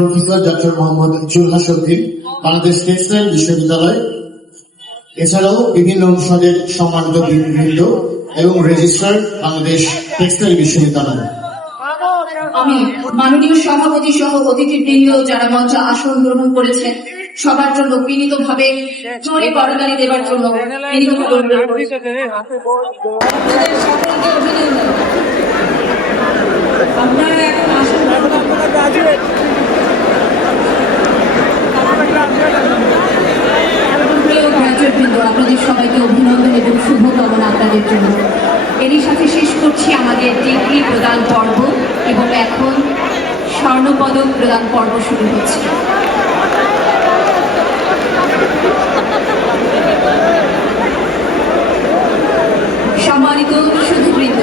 Professor doctor Mohammad Shafiq Bangladesh textile বিশ্ববিদ্যালয়, এছাড়াও বিভিন্ন অনুষদের সম্মানিত বৃন্দ এবং রেজিস্ট্রার বাংলাদেশ টেক্সটাইল বিশ্ববিদ্যালয়। আমি মাননীয় সভাপতি সহ অতিথিবৃন্দ যারা মঞ্চে আসন গ্রহণ করেছেন, সবার জন্য বিনীত ভাবে জোরে করতালি দেবার জন্য আপনারা এখন আসন আপনাদের সবাইকে অভিনন্দন এবং শুভকামনা আপনাদের জন্য। এরই সাথে শেষ করছি আমাদের ডিগ্রি প্রদান পর্ব এবং এখন স্বর্ণপদক প্রদান পর্ব শুরু হচ্ছে। সম্মানিত সুধীবৃন্দ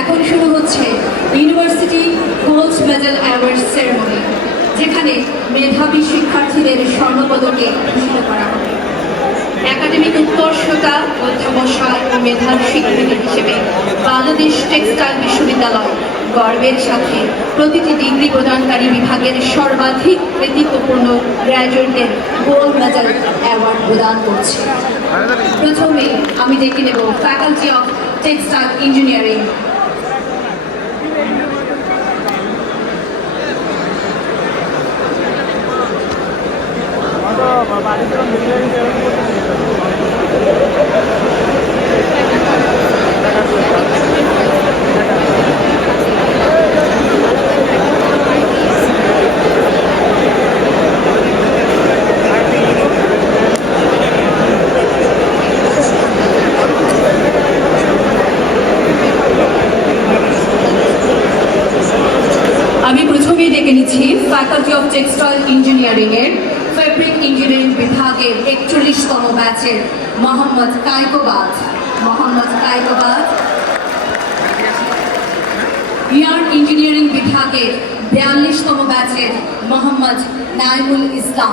এখন শুরু হচ্ছে university gold medal award ceremony যেখানে মেধাবী শিক্ষার্থীদের স্বর্ণপদকে ভূষিত করা হবে। একাডেমিক উৎকর্ষতা অধ্যবসায় ও মেধার স্বীকৃতি হিসেবে বাংলাদেশ টেক্সটাইল বিশ্ববিদ্যালয় গর্বের সাথে প্রতিটি ডিগ্রি প্রদানকারী বিভাগের সর্বাধিক কৃতিত্বপূর্ণ গ্র্যাজুয়েটদের গোল্ড মেডেল অ্যাওয়ার্ড প্রদান করছে। প্রথমে আমি দেখে নেব ফ্যাকাল্টি অফ টেক্সটাইল ইঞ্জিনিয়ারিং। আমি প্রথমেই ডেকে নিচ্ছি। ফ্যাকাল্টি অফ টেক্সটাইল ইঞ্জিনিয়ারিং এর ফেব্রিক ইঞ্জিনিয়ারিং বিভাগের একচল্লিশতম ব্যাচের মোহাম্মদ কাইকোবাদ মোহাম্মদ কাইকোবাদ ইয়ার্ন ইঞ্জিনিয়ারিং বিভাগের বিয়াল্লিশতম ব্যাচের মোহাম্মদ নাইমুল ইসলাম।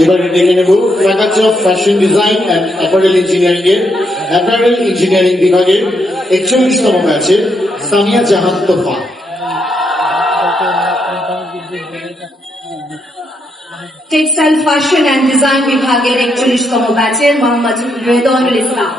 এবারে ডেকে নেব faculty of fashion design and apparel engineering এর অ্যাপারেল ইঞ্জিনিয়ারিং বিভাগের একচল্লিশতম ব্যাচের Samia Jahan Tofa textile fashion and design বিভাগের একচল্লিশতম ব্যাচের মোহাম্মদ রেদওয়ানুল ইসলাম।